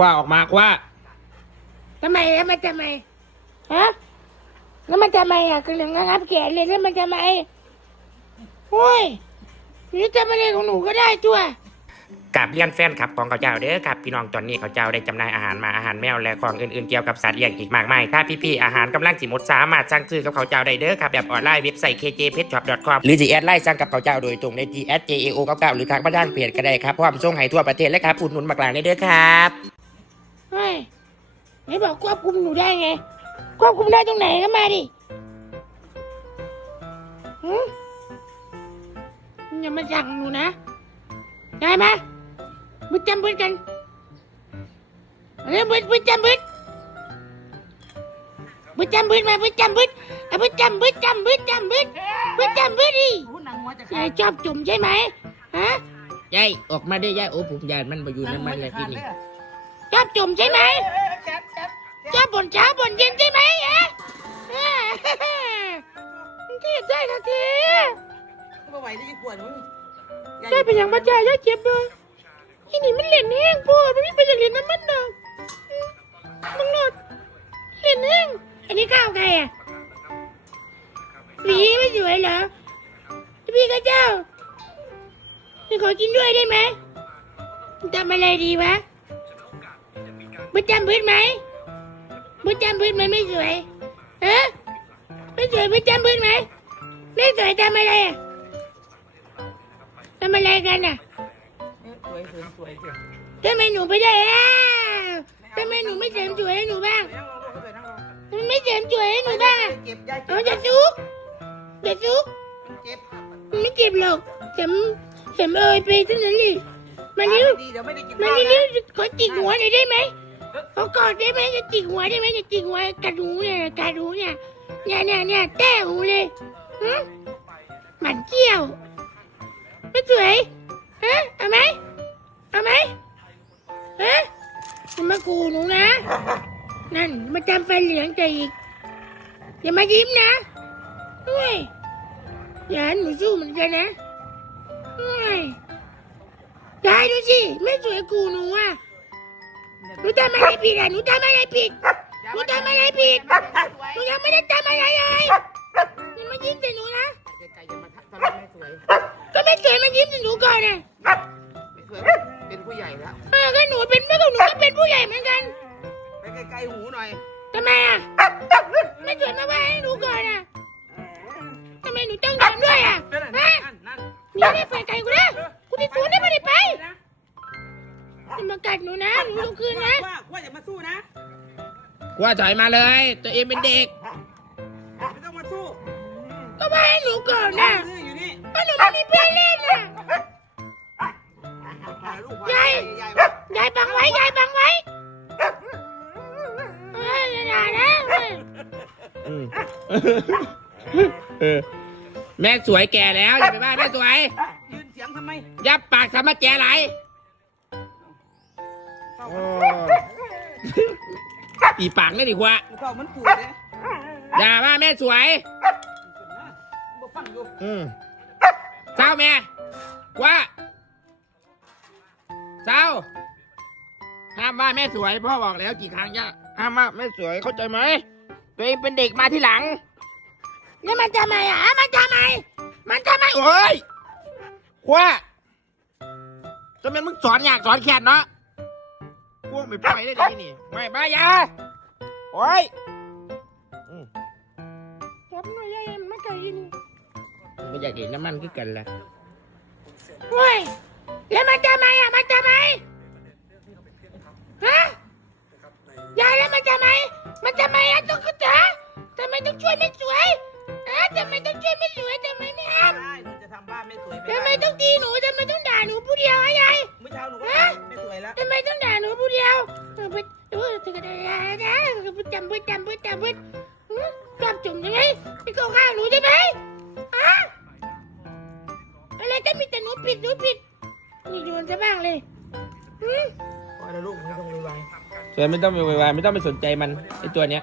ว่าออกมาว่าทำไมแล้วมันทำไมฮะแล้วมันทำไมอะคือเหลืองงับแขนเลยแล้วมันทำไมโอ้ยหรือทำอะไรของหนูก็ได้ตัวกับเลียนแฟนคลับของเขาเจ้าเด้อครับพี่น้องตอนนี้เขาเจ้าได้จำหน่ายอาหารมาอาหารแมวและของอื่นๆเกี่ยวกับสัตว์เลี้ยงอีกมากมายถ้าพี่ๆอาหารกำลังสิหมดสามารถสั่งซื้อกับเขาเจ้าได้เด้อครับแบบออนไลน์เว็บไซต์ kjpetshop.com หรือจะแอดไลน์สั่งกับเขาเจ้าโดยตรงใน t s j a o 99หรือทางบ้านเพจก็ได้ครับพร้อมส่งให้ทั่วประเทศและครับอุดหนุนมากลางได้เด้อครับเฮ้ย ไหนบอกควบคุมหนูได้ไง ควบคุมได้ตรงไหนก็มาดิหืมอย่ามาสั่งหนูนะ ได้ไหมบึดจำบึดกันเรื่องบึดบึดจำบึดบึดจำบึดมาบึดจำบึดเอาบึดจำบึดจำบึดจำบึดบึดจำบึดดิหูหนังหัวจะยายชอบจุ่มใช่ไหมฮะยายออกมาได้ยายโอ้ผมยานมันมาอยู่น้ำมันเลยพี่นี่ชอบจุ่มใช่ไหม แจ๊บแจ๊บชอบบ่นเช้าบ่นเย็นใช่ไหมเอ๊ะที่ได้ทันทีไม่ไหวที่ปวดมึงได้เป็นอย่างบ้าใจยาเจ็บเลยที่นี่มันเล่นแห้งพูดมันไม่เป็นอย่างเล่นน้ำมันดอกมึงโนดเล่นแห้งอันนี้ข้าวใครอะหวีไม่สวยเหรอพี่กระเจ้าพี่ขอกินด้วยได้ไหมทำอะไรดีวะมึงจำพื้นไหม มึงจำพื้นมันไม่สวยฮะไม่สวยมึงจำพื้นไหมไม่สวยทำอะไรอะทำอะไรกันอะสวยสวยสวยทำไมหนูไม่ได้อะทำไมหนูไม่เสริมสวยให้หนูบ้างทำไมไม่เสริมสวยให้หนูบ้างอะเจ็บยายเอาจะซุกจะซุกไม่เจ็บหรอกเสริมเสริมเอยไปเท่านั้นเลยมานิ้วดีเดี๋ยวไม่ได้กินมานิ้วขอจิกหัวหน่อยได้ไหม ขอกอดได้ไหมจะจิกหัวได้ไหมจะจิกหัวกัดหูเนี่ยกัดหูเนี่ยเนี่ยเนี่ยเนี่ยแต้หูเลยหืมหมันเกี้ยว ไม่สวยฮะเอาไหมเอาไหมฮะอย่ามากูหนูนะ นั่นมาจำไฟเหลืองใจอีกอย่ามายิ้มนะเฮ้ยอย่าให้หนูสู้เหมือนกันนะเฮ้ยยายดูสิไม่สวยกูหนูอะ นูทำอะไรผิดอะหนูทำอะไรผิดหนูทำอะไรผิดหนูยังไม่ได้ทำอะไรเลยอย่ามายิ้มใส่หนูนะไก่จะมาทำให้ไม่สวยก็ไม่สวยมายิ้มใส่หนูก่อนนะไม่สวยเป็นผู้ใหญ่แล้วเออก็หนูเป็นเมื่อก่อนหนูก็เป็นผู้ใหญ่เหมือนกันไปใกล้ๆหูหน่อยทำไมอะไม่สวยมาว่าให้หนูก่อนอะทำไมหนูต้องทำด้วยอะนั่นฮะนั่นนั่นมีอะไรไปไกลกูนะกู กัดหนูนะหนูลุกคืนนะว่าว่าอย่ามาสู้นะว่าถอยมาเลย ตัวเองเป็นเด็ก ไม่ต้องมาสู้ก็มาให้หนูก่อนนะซื้ออยู่นี่ก็หนูไม่มีเพื่อนเล่นน่ะลูกยายยายยายบังไว้ยายบังไว้เฮ้ยอย่าด่านะเฮ้ยอืมเออแม่สวยแก่แล้วอย่าไปบ้าแม่สวยยืนเสียงทำไม ยับปากสามาแจไหล เข้าปีปากไม่ดีกว่าเข้ามันปูดเลยอย่าว่าแม่สวย บ่ฟังอยู่อืมเศร้าแม่ว่าเศร้าห้ามว่าแม่สวยพ่อบอกแล้วกี่ครั้งย่าห้ามว่าแม่สวยเข้าใจไหมตัวเองเป็นเด็กมาที่หลังแล้วมันทำไมอะมันทำไมมันทำไมโอ้ยว่าจะเป็นมึงสอนอยากสอนแขนเนาะ พวกไม่ปล่อยได้ดีนี่ ไม่บ้ายาโอ้ยอืมจับหน่อยยายมันไม่เคยยินไม่อยากเห็นน้ำมันคือกันละเฮ้ยแล้วมันทำไมอะมันทำไมฮะยายแล้วมันทำไมมันทำไมอะต้องกระตาทำไมต้องช่วยไม่สวยฮะทำไมต้องช่วยไม่สวยทำไมไม่ห้ามใช่หนูจะทำบ้านไม่สวยทำไมต้องตีหนูทำไมต้องด่าหนูผู้เดียวอะยายเมื่อเช้าหนูก็ ไม่สวยละทำไมต้องด่าหนูผู้เดียวเออไปเออถึงจะด่านะจำพึ่จำพึ่จำพึ่ชอบจุ่มใช่ไหมไปโกงข้าวหนูใช่ไหมอะอะไรก็มีแต่หนูผิดหนูผิดนี่โดนซะบ้างเลยอืม พอแล้วลูกไม่ต้องวุ่นวายสวยไม่ต้องไปวายไม่ต้องไปสนใจมันไอตัวเนี้ย